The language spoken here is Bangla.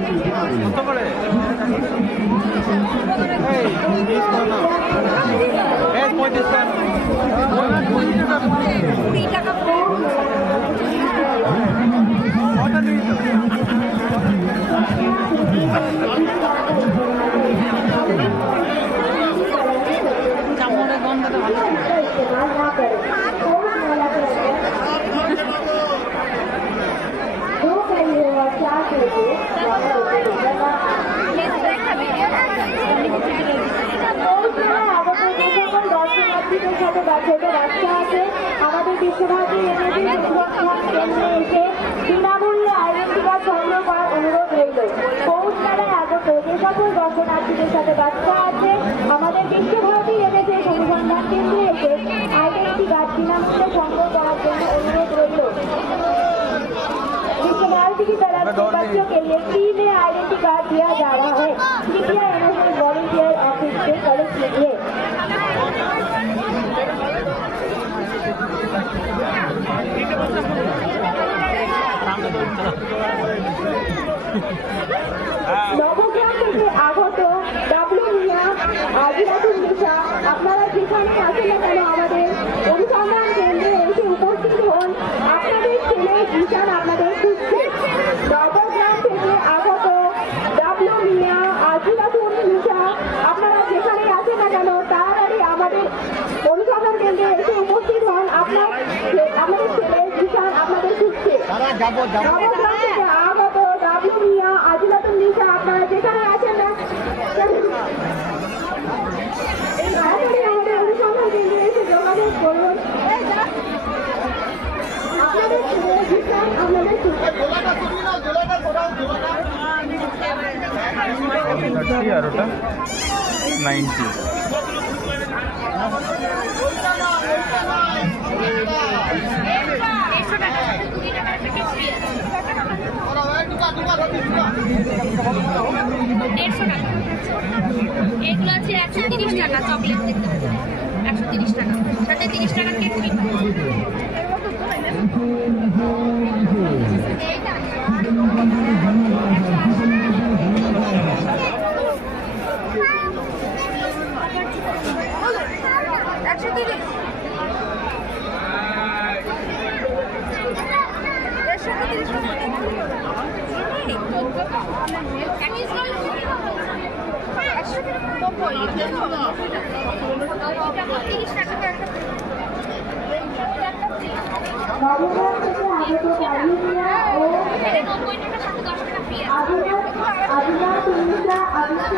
কত করে? এই 20 টাকা। এই 35 টাকা। 20 টাকা। কত নিয়েছো? চামড়ের গন্ধটা ভালো। আমাদের বিশ্বভারতী কেন্দ্রে এসে বিনামূল্যে আইডেন্টি কার্ড সংগ্রহ করার অনুরোধ রইল। পৌষ মেলায় আগত যে সকল দর্শনার্থীদের সাথে বাচ্চা আছে আমাদের বিশ্বভারতী এনেছে অনুসন্ধান কেন্দ্রে এসে আইডেন্টি কার্ড বিনামূল্যে সংগ্রহ করার জন্য অনুরোধ রইল। विश्वभारती की तरफ से बच्चों के लिए फ्री में आइडेंटी कार्ड दिया जा रहा है। कृपया एनएसएस वॉलंटियर ऑफिस से कलेक्ट कीजिए। নবগ্রাম থেকে আগত ডাব্লিউ মিয়া আজিরাতুল নিশা আপনারা যেখানে আছেন না কেন আমাদের অনুসন্ধান কেন্দ্রে এসে উপস্থিত হন। আপনাদের ছেলে ঈশান আপনাদের খুঁজছে। নবগ্রাম থেকে আগত ডাব্লিউ মিয়া আজিরাতুল নিশা আপনারা যেখানে আছেন না কেন তাড়াতাড়ি আমাদের অনুসন্ধান কেন্দ্রে এসে উপস্থিত হন। আমাদের ছেলে ঈশান আপনাদের খুঁজছে। নবগ্রাম থেকে আগত ডাব্লিউ মিয়া আজিরাতুল নিশা আপনারা যেখানে আছেন না আমাদের অনুসন্ধান কেন্দ্রে এসে যোগাযোগ করুন। আপনাদের ছেলে ঈশান আপনাদের আর ওটা 90। এগুলো আছে 130 টাকা। চকলেট দেখতে পাচ্ছেন 130 টাকা, সাথে 30 টাকার কেক ফ্রি। নবগ্রাম থেকে আগত ডাব্লিউ মিয়া ও আজিরাতুল নিশা আদিত্য